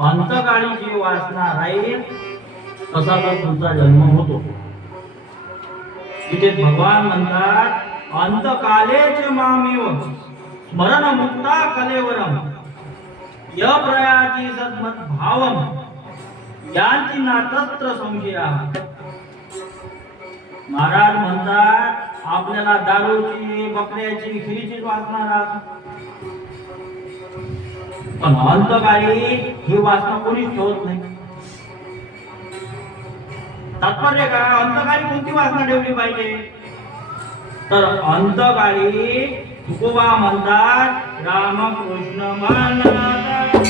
अंतकाळी जी वासना राहील तसा तर तुमचा जन्म होतो. तिथे भगवान म्हणतात अंतकालेच मामेव स्मरण मुक्ता कलेवरम य प्रयाती सद्मत भावम यांची नातस्त्र संशया. महाराज म्हणतात आपल्याला दारूची बकऱ्याची खिरीची वासना राहत, पण अंतकाळी ही वासना कोणीच ठेवत नाही. तात्पर्य काय, अंतकाळी कोणती वासना ठेवली पाहिजे तर अंतकाळी तुकोबा म्हणतात रामकृष्ण म्हणतात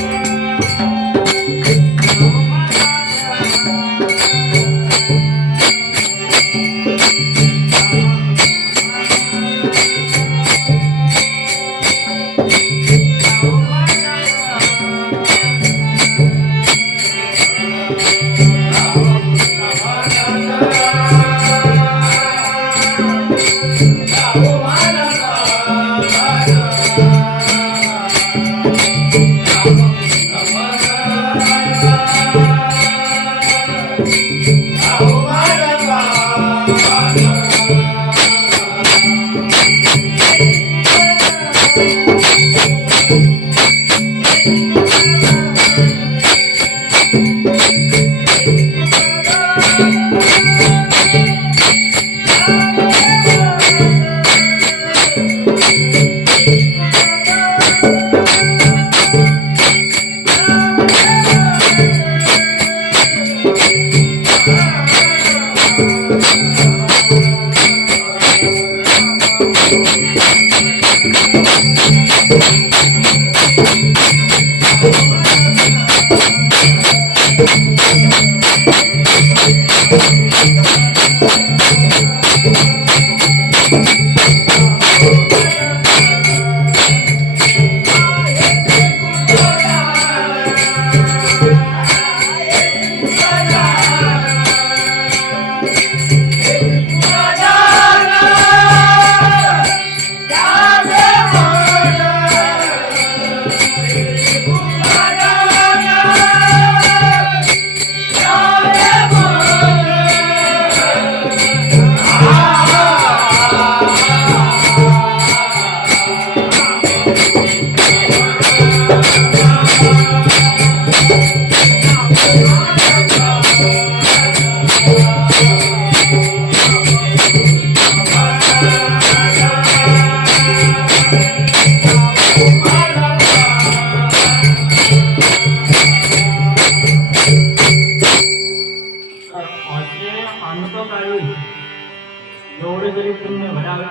एवढे जरी पुण्य घडावे,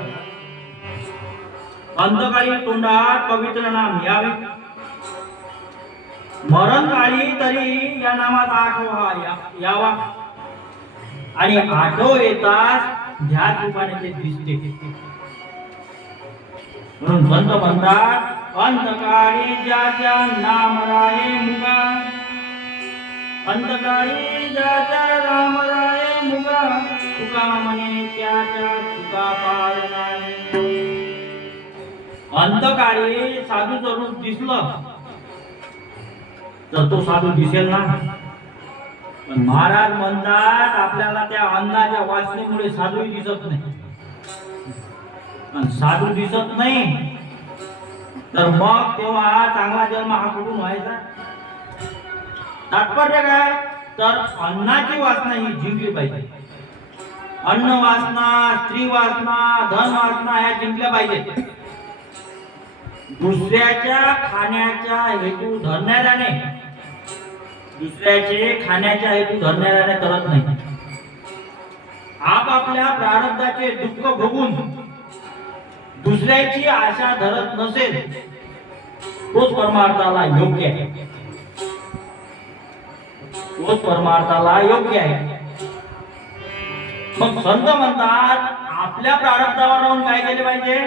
अंतकाळी तोंडात पवित्र नाम यावे, मरण काळी तरी या नामात आठवा यावा, आणि आठव येताच ध्यान रूपाने ते दिसते. म्हणून संत म्हणतात अंतकाळी ज्याच्या नाम राये मुगा, अंतकाळी ज्याच्या नाम राये मुगा, तुका म्हणे त्याच्या तुका पार नाही. अंतकाळी साधूचं रूप दिसलं तर तो साधू दिसेल ना. पण महाराज म्हणतात आपल्याला त्या अन्नाच्या वासनेमुळे साधूही दिसत नाही. आणि साधू दिसत नाही तर मग तेव्हा चांगला जन्म हा कुठून व्हायचा. तात्पर्य काय तर अन्नाची वासना ही जिंकली पाहिजे. अन्न वासना, स्त्री वासना, धन वासना ह्या जिंकल्या पाहिजेत. दुसऱ्याच्या खाण्याच्या हेतू धरणाऱ्याने करत नाही. आपापल्या प्रारब्धाचे दुःख भोगून दुसऱ्याची आशा धरत नसेल तोच परमार्थाला योग्य आहे. मग संत म्हणतात आपल्या प्रारब्धावर राहून काय केले पाहिजे,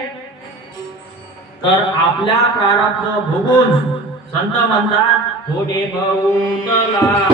तर आपल्या प्रारब्ध भोगून संत म्हणतात थोडे बहुत लाभ.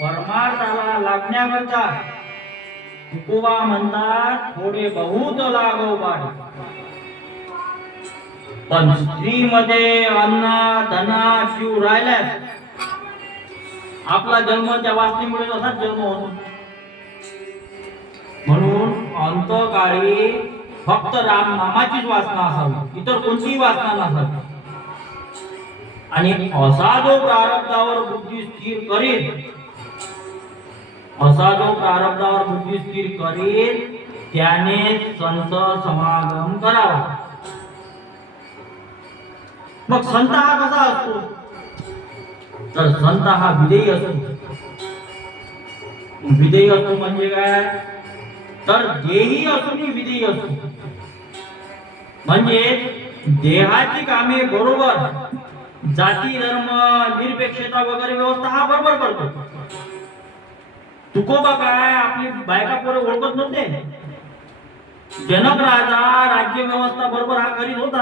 परमार्थाला लागण्याकरता तुकोबा म्हणतात थोडे बहुत लागो बाळ. पण स्त्रीमध्ये अन्ना धना जीव राहिल्यास आपला जन्म त्या वासनेमुळे तसाच जन्म होतो. म्हणून अंतकाळी फक्त राम नामाचीच वासना असावी, इतर कोणतीही वासना नसावी. आणि असा जो प्रारब्धावर बुद्धी स्थिर करेल त्याने संत समागम करावा. मग संत हा कसा असतो, तर संत हा विदेही असतो. विदेही असतो म्हणजे काय, तर देही असूनही विदेही असतो. म्हणजे देहाची कामे बरोबर, जाती धर्म निरपेक्षता वगैरे व्यवस्था हा बरोबर करतो. तुकोबा काय आपली बायका पोरं ओळखत नव्हते. जनक राजा राज्य व्यवस्था बरोबर हा करीत होता.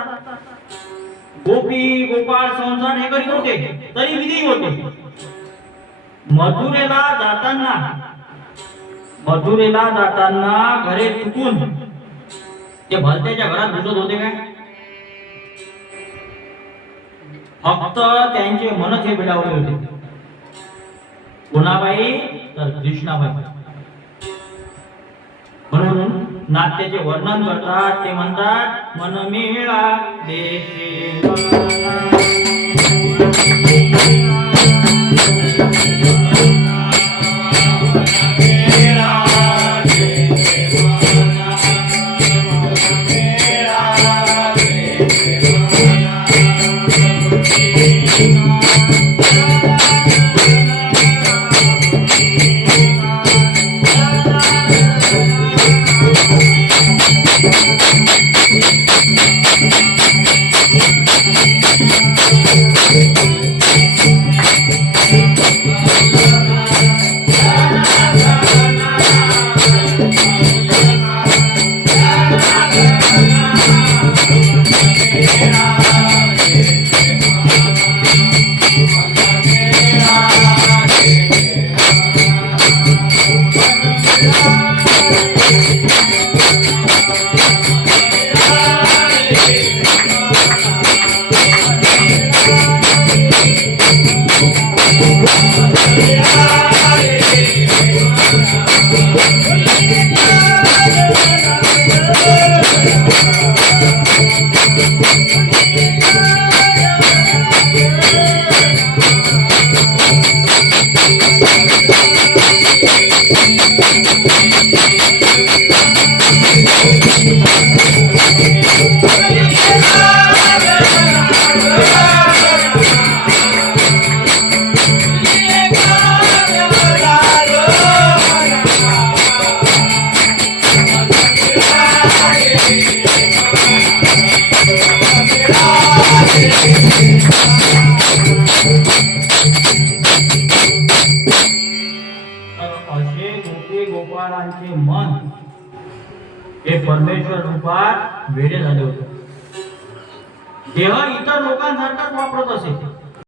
गोपी गोपाळ संसार हे करीत होते, तरी विधी होते. मथुरेला जाताना घरे चुकून ते भलत्याच्या घरात घुसत होते काय, फक्त त्यांचे मनच हे बिडावले होते. कोणाबाई, तर कृष्णाबाई. म्हणून नाट्याचे वर्णन करतात, ते म्हणतात मन मेळा देशे मानवांचे मन हे परमेश्वर रूपात वेडे झाले होते. देह इतर लोकांसारखाच वापरत असे,